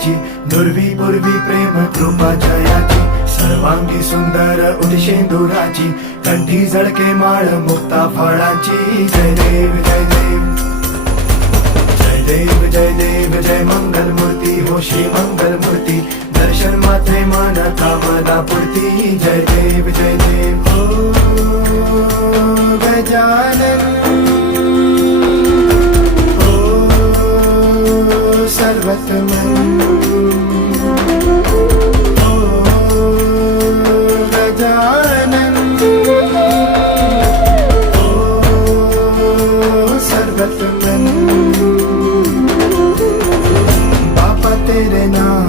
जयाची, नुरवी पूर्वी प्रेम कृपा जयाची, सर्वांगी सुंदर उदिशेंदुराची, कंठी झळके माळ मुक्ता फळाची. जय देव जय देव जय देव जय देव जय मंगल मूर्ती हो श्री मंगल मूर्ती, दर्शन मात्रे मन कामना पूर्ती. जय देव जय देव ओ गजानन ओ सर्वतमन ओ गजानन ओ सर्वतमन. बापा तेरे नाम